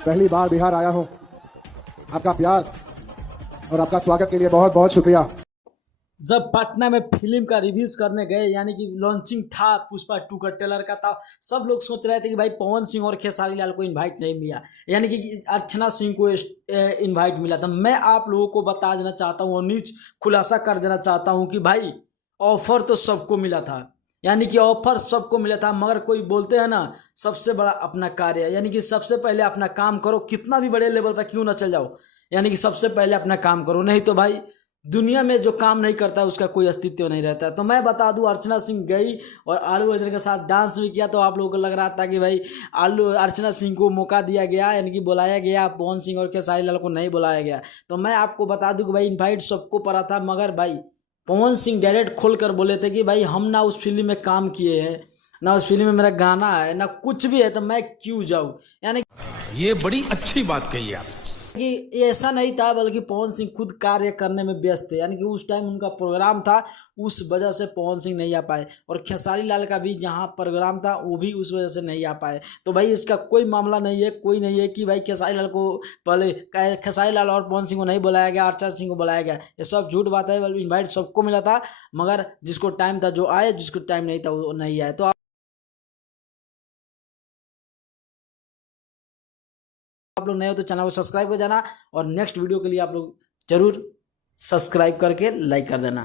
पहली बार बिहार आया हूं। आपका प्यार और आपका स्वागत के लिए बहुत बहुत शुक्रिया। जब पटना में फिल्म का रिव्यूज करने गए, यानी कि लॉन्चिंग था पुष्पा 2 का ट्रेलर का था, सब लोग सोच रहे थे कि भाई पवन सिंह और खेसारी लाल को इनवाइट नहीं मिला, यानी कि अर्चना सिंह को इनवाइट मिला था। मैं आप लोगों को बता देना चाहता हूँ और न्यूज खुलासा कर देना चाहता हूँ कि भाई ऑफर तो सबको मिला था, यानी कि ऑफर सबको मिला था, मगर कोई बोलते हैं ना सबसे बड़ा अपना कार्य है, यानी कि सबसे पहले अपना काम करो, कितना भी बड़े लेवल पर क्यों ना चल जाओ, यानी कि सबसे पहले अपना काम करो, नहीं तो भाई दुनिया में जो काम नहीं करता उसका कोई अस्तित्व नहीं रहता है। तो मैं बता दूं, अर्चना सिंह गई और आलू अर्जुन के साथ डांस भी किया, तो आप लोगों को लग रहा था कि भाई आलू अर्चना सिंह को मौका दिया गया, यानी कि बुलाया गया, पवन सिंह और खेसारी लाल को नहीं बुलाया गया। तो मैं आपको बता दूं कि भाई इनवाइट सबको पड़ा था, मगर भाई पवन सिंह डायरेक्ट खोल कर बोले थे कि भाई हम ना उस फिल्म में काम किए हैं, ना उस फिल्म में मेरा गाना है, ना कुछ भी है, तो मैं क्यों जाऊँ। यानी ये बड़ी अच्छी बात कही आप। कि ऐसा नहीं था, बल्कि पवन सिंह खुद कार्य करने में व्यस्त थे, यानी कि उस टाइम उनका प्रोग्राम था, उस वजह से पवन सिंह नहीं आ पाए, और खेसारी लाल का भी जहां प्रोग्राम था वो भी उस वजह से नहीं आ पाए। तो भाई इसका कोई मामला नहीं है, कोई नहीं है कि भाई खेसारी लाल को पहले खेसारी लाल और पवन सिंह को नहीं बुलाया गया, अर्चना सिंह को बुलाया गया, ये सब झूठ बात है। इन्वाइट सबको मिला था, मगर जिसको टाइम था जो आए, जिसको टाइम नहीं था वो नहीं आए। तो आप लोग नए हो तो चैनल को सब्सक्राइब कर जाना, और नेक्स्ट वीडियो के लिए आप लोग जरूर सब्सक्राइब करके लाइक कर देना।